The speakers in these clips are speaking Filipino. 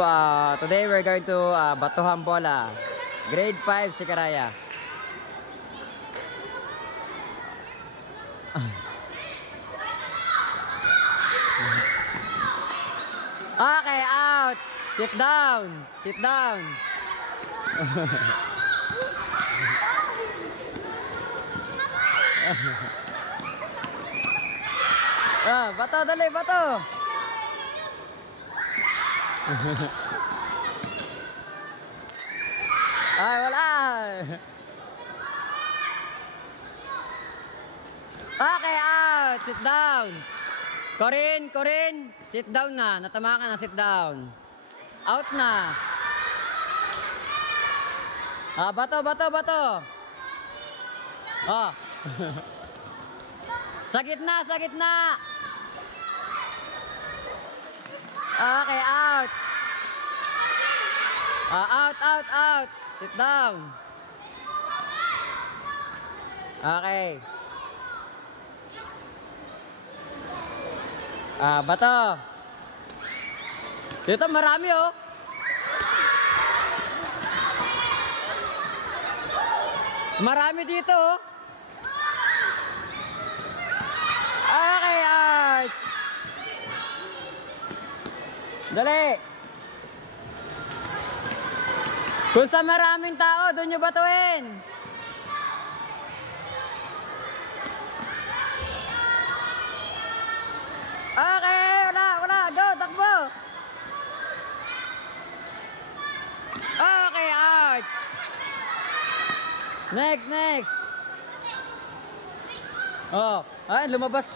Today we're going to Batuhan Bola, grade 5 si Karaya. Okay, out. Sit down. Sit down. Bato, dali, bato. Ay, wala. Okay, out. Sit down. Corin, sit down na. Natama ka na, sit down. Out na. Bato. Oh. Sa gitna. Okay, out. Out. Sit down. Okay. Bato. Dito marami oh. Marami dito oh. Okay, out. Dali. Kung sa maraming tao, doon nyo batuin. Okay, wala. Go, takbo. Okay, out. Next. Oh, ay, lumabas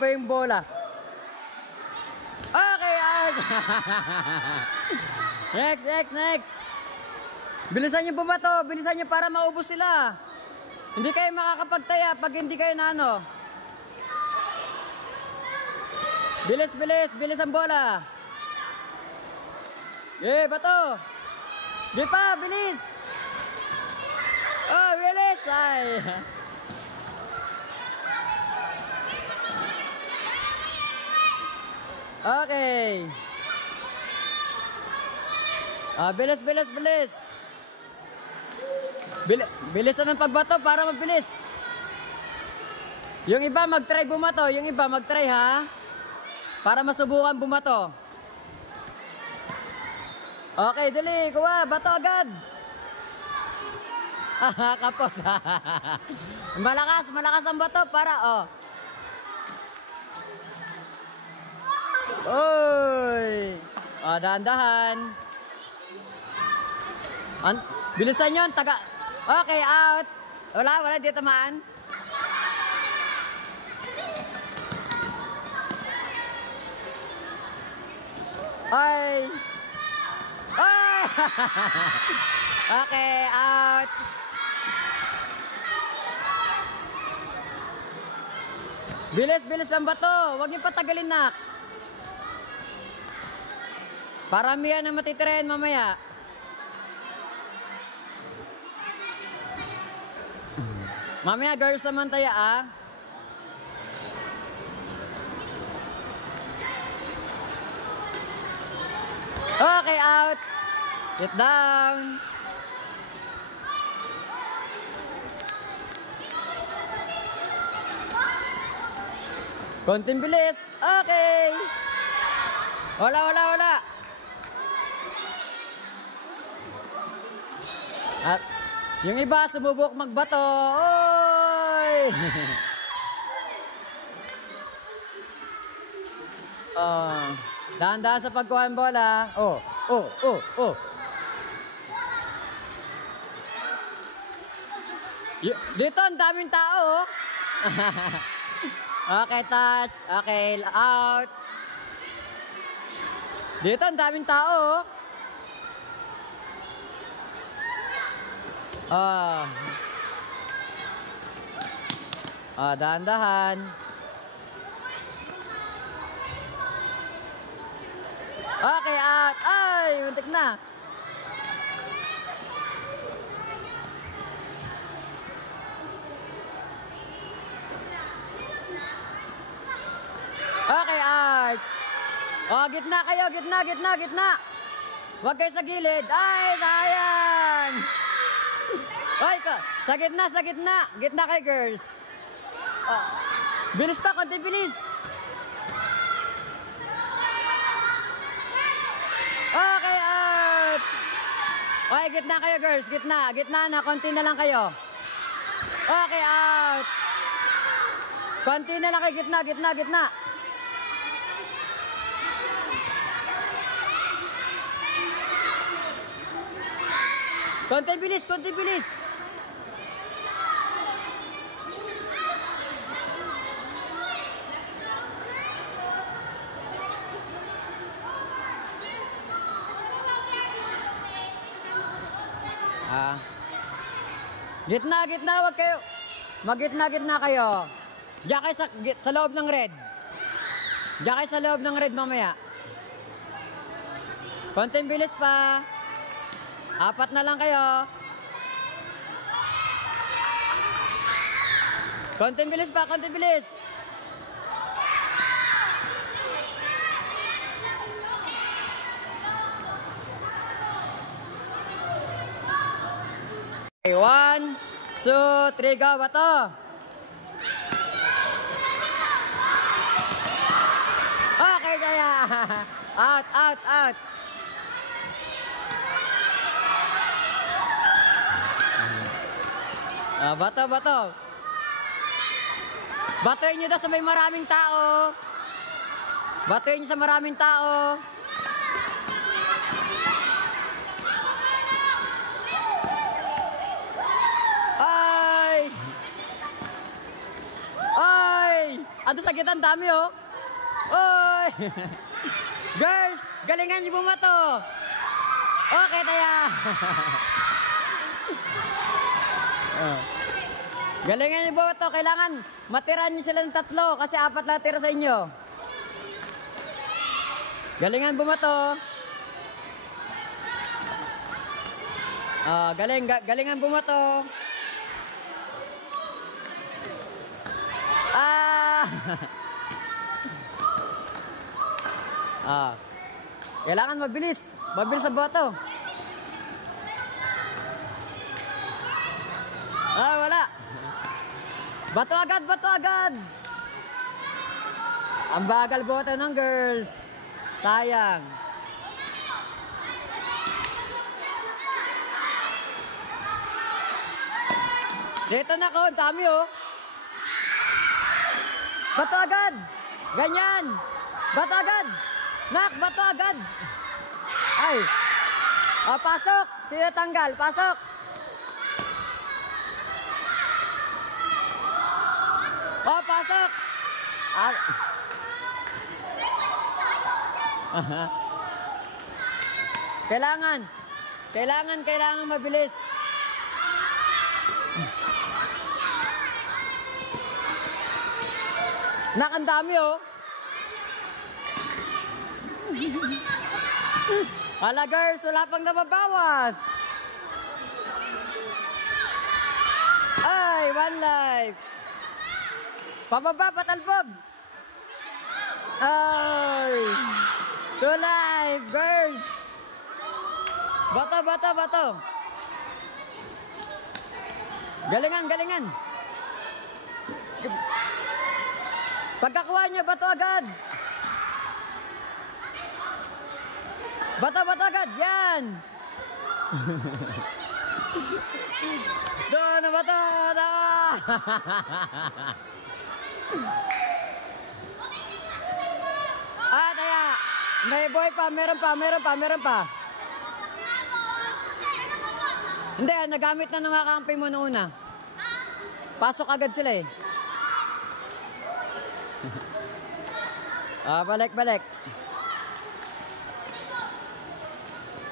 pa yung bola. Okay, out. Next. Bilisan niyo bumato, bilisan niyo para maubos sila. Hindi kayo makakapagtaya pag hindi kayo na ano. Bilis ang bola. Bato. Di pa, bilis. Oh, bilis. Ay. Okay. Bilis. Bilisan ng pagbato para mabilis. Yung iba mag-try bumato, ha. Para masubukan bumato. Okay, dali, kuha, bato agad. Kapos. Malakas ang bato para Oy. Dahan-dahan. Bilisan nyo, Okay, out. Wala dito tamaan. Ay. Okay, out. Bilis ang bato. Huwag niyo patagalin, nak. Paramihan na matitirahin mamaya. Mamaya girls naman tayo Okay, out. Sit down. Konting bilis. Okay. Wala. At yung iba sumubok magbato. Oy! Dahan-dahan sa pagkuha ng bola. Oh. Dito ang daming tao. Okay, touch. Okay, out. Dito ang daming tao. Dahan-dahan. Okay, out. Ay, muntik na. Okay, out. Gitna kayo, gitna. Huwag kayo sa gilid. Ay, sayang. Ay, sa gitna, sa gitna. Gitna kay girls. Bilis pa, konti bilis. Okay, out. Okay, gitna kayo girls, gitna. Gitna na, konti na lang kayo. Okay, out. Konti na lang kayo, gitna, gitna, gitna. Konti bilis, konti bilis. Gitna, gitna, wag kayo. Mag-gitna-gitna kayo. Diyan kayo sa loob ng red. Diyan kayo sa loob ng red mamaya. Konting bilis pa. 4 na lang kayo. Konting bilis pa, konting bilis. Okay, 1, 2, 3, go, bato. Okay, kaya. Out, out, out. Bato, bato. Batoyin nyo daw sa may maraming tao. Batoyin nyo sa maraming tao. Ay! Ay! Ando sa gitna, dami oh. Ay! Girls, galingan nyo bumato. Okay, taya. Galingan niyo po ito. Kailangan matiran niyo sila ng 3 kasi 4 lang tira sa inyo. Galingan bumato. Galingan bumato. Kailangan mabilis. Mabilis sa bato. Wala. Bato agad, bato agad. Ang bagal buhat ng girls. Sayang. Dito na ko, dami oh. Bato agad. Ganyan. Bato agad. Nak, bato agad. Ay. Pasok. Sino tanggal? Pasok. Pasok! Kailangan mabilis. Nakandami oh. Hala girls, wala pang nababawas. Ay, 1 life. Pababa, patalbog. Ay! 2 life, girls. Bato, bato, bato. Galingan, galingan. Pagkakuha niya, bato agad. Bato, bato agad. Yan. Doon na bato. Taya. May boy pa, meron pa. Hindi, nagamit na ng mga kampi mo noong una. Pasok agad sila eh. Balik.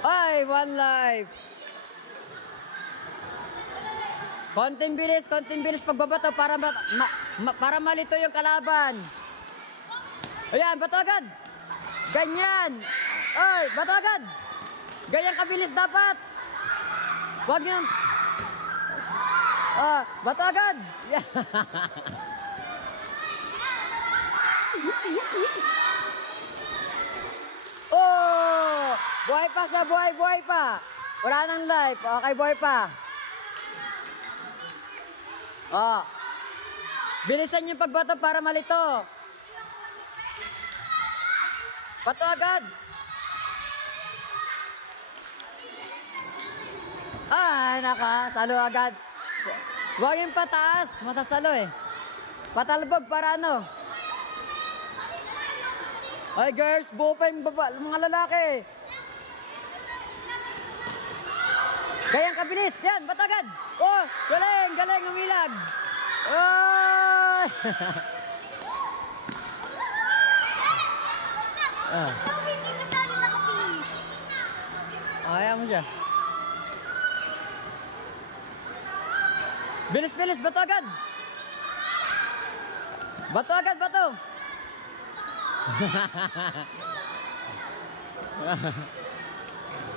Ay, 1 life. Konting bilis pagbabato para malito yung kalaban. Ayan, bato agad. Ganyan. Ay, bato agad. Ganyan kabilis dapat. Huwag yung... bato agad. Yeah. Oh! Buhay pa siya, buhay pa. Wala nang life. Okay, buhay pa. Oh. Bilisan yung pagbato para malito. Bato agad. Salo agad. Huwag yung pataas, matasalo eh. Patalbog para ano. Ay girls, buo pa yung mga lalaki. Gayang kabilis, yan, bato agad. Oh, galing, umilag. Oh! Hindi masyado nakapili. Ayaw mo siya. Bilis, bato agad. Bato.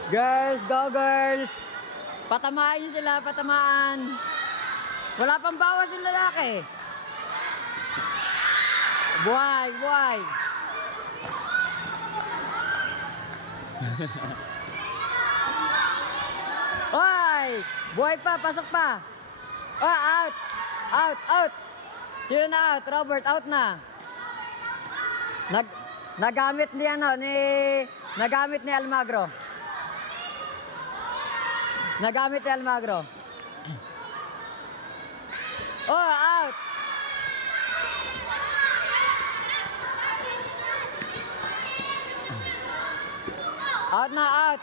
Girls, go girls. Patamaan yun sila, patamaan. Wala pang bawas yung lalaki. Buhay. Hoy! Buhay pa, pasok pa. Oh, out. Sino na out? Robert, out na. Nagamit ni Almagro. Oh, out. Out na, out.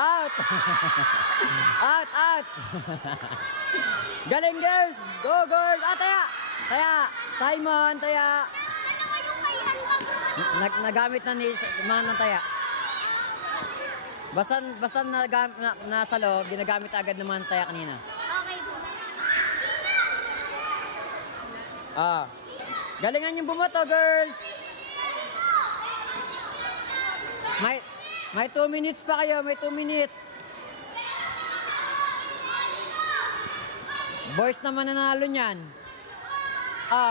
Out. Galing girls. Go girls. Taya. Simon, taya. Nagamit na ni mga ng taya. Basta nasalo, ginagamit agad naman taya kanina. Okay po. Galingan yung bumoto, girls. May 2 minutes pa kayo, may 2 minutes. Boys naman nanalo niyan.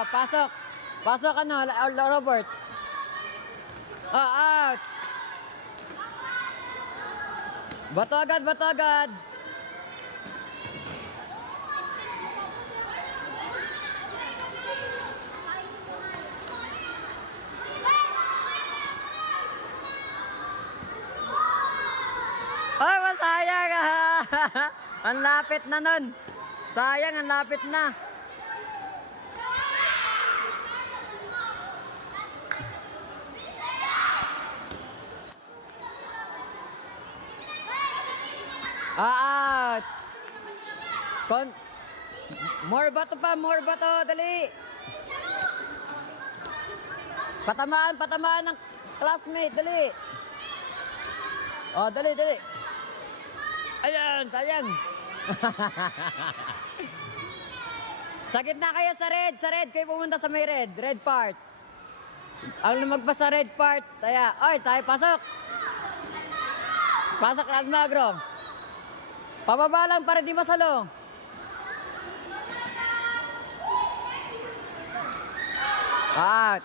Pasok. Pasok Robert. Out. Bato agad. Ay, masayang. Ang lapit na nun. Sayang, ang lapit na. Out. More bato, dali. Patamaan ng classmate, dali. Dali. Ayan, sayang. Sa gitna kayo sa red kayo pumunta sa may red part. Ang lumagpas sa red part, pasok. Pasok Almagro. Pababa lang para di masalo. Out.